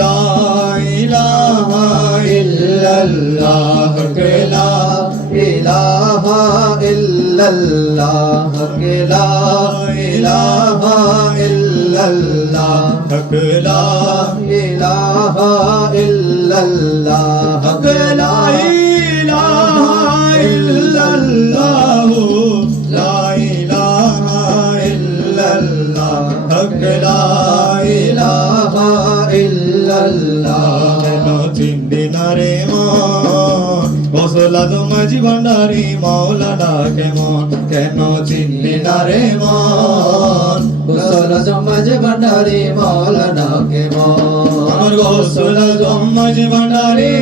লা ইলাহা ইল্লাল্লাহ হক লা ইলাহা ইল্লাল্লাহ হক লা ইলাহা ইল্লাল্লাহ হক লা ইলাহা ইল্লাল্লাহ হক লা ইলাহা ইল্লাল্লাহ লা ইলাহা ইল্লাল্লাহ হক লা ইলাহা ইল্লাল্লাহ চিনলি না রে মন গৌসুল আজম মাঝি ভান্ডারি মাওলানা কেমন কেন চিনলি না রে মন গৌসুল আজম মাঝি ভান্ডারি মাওলানা কেমন আমার গৌসুল আজম মাঝি ভান্ডারি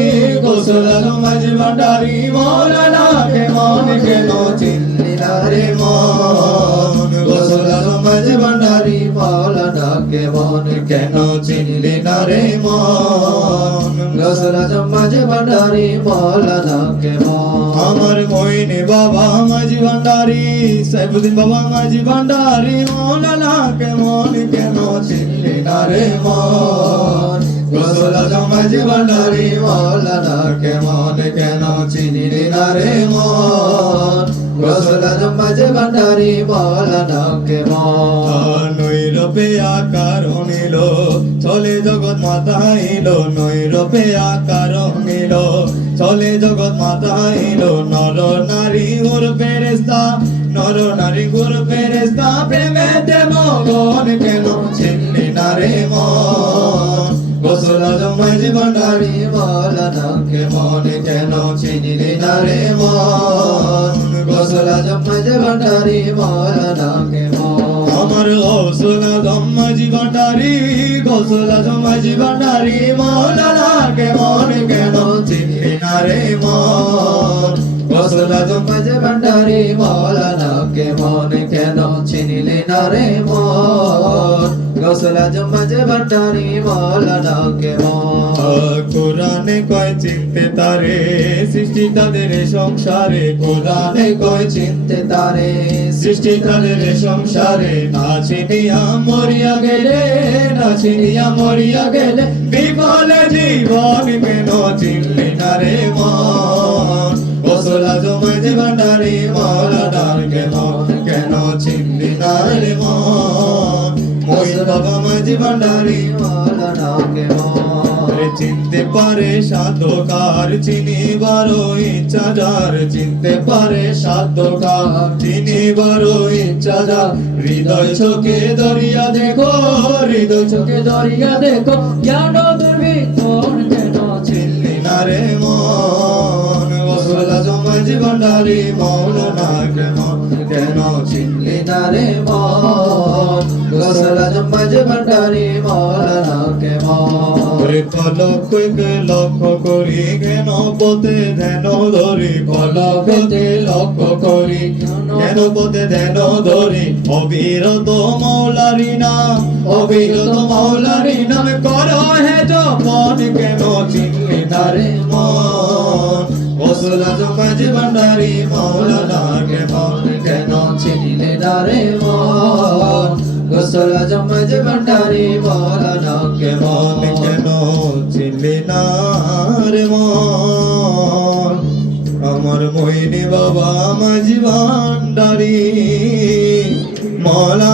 গৌসুল আজম মাঝি ভান্ডারি মাওলানা কেমন কেন চিনলি না রে মন গৌসুল আজম মাঝি ভান্ডারি মাওলানা কেমন কেন চিনলি না রে মন গৌসুল আজম মাঝি ভান্ডারি মাওলানা কেমন আমার মইনে বাবা মাঝি ভান্ডারি সাইফুদ্দিন বাবা মাঝি ভান্ডারি মাওলানা কেমন কেন চিনলি না রে মন গৌসুল আজম মাঝি ভান্ডারি মাওলানা কেমন কেন চিনলি না রে মন গৌসুল আজম মাঝি ভান্ডারি মাওলানা কেমন নৈরূপে আকার নিল চলে জগৎ মাতা এলো নৈরূপে আকার নিল চলে জগৎ মাতা এলো নর নারী গুর ফেরেশতা নর নারী গুর ফেরেশতা প্রেমেতে মগন কেন চিনলি না রে মন গৌসুল আজম মাঝি ভান্ডারি মাওলানা কেমন কেন চিনলি না রে মন গৌসুল আজম মাঝি ভান্ডারি মাওলানা কেমন আমার গৌসুল আজম মাঝি ভান্ডারি গৌসুল আজম মাঝি ভান্ডারি মাওলানা কেমন কেন চিনলি না রে মন গৌসুল আজম মাঝি ভান্ডারি মাওলানা কেমন কেন চিনলি না রে মন গৌসুল আজম মাঝি ভান্ডারি মাওলানা কেমন কোরআনে কয় চিনতে তারে সৃষ্টি তাদের সংসারে কোরআনে কয় চিনতে তারে সৃষ্টি তাদের সংসারে না চিনিয়া মরিয়া গেলে না চিনিয়া মরিয়া গেলে বিফল জীবন কেন চিনলি না রে মন গৌসুল আজম মাঝি ভান্ডারি মাওলানা কেমন কেন চিনলি না রে মন মইন বাবা মাঝি ভান্ডারি মাওলানা কেমন চিনতে পারে সাধকার চিনিবার ইচ্ছা যার চিনতে পারে সাধকার চিনিবার ইচ্ছা যার হৃদয় চোখে দরিয়া দেখো হৃদয় চোখে দরিয়া দেখো জ্ঞান দুর্ভিক্ষণ কেন চিনলি না রে মন গৌসুল আজম মাঝি ভান্ডারি মাওলানা কেমন কেন চিনলি না রে মন গৌসুল আজম মাঝি ভান্ডারি মাওলানা কেমন কলকে লক্ষ্য করি কেন পথে ধ্যান ধরি কলকে লক্ষ্য করি কেন পথে ধ্যান ধরি অবিরত মাওলারি নাম অবিরত মাওলারি নাম করো হে জপন কেন চিনলি না রে মন গৌসুল আজম মাঝি ভান্ডারি মাওলানা কেমন কেন চিনলি না রে মন গৌসুল আজম মাঝি ভান্ডারি মাওলানা কেমন কেন চিনলি না রে মন আমার মইনে বাবা মাঝি ভান্ডারি মাওলানা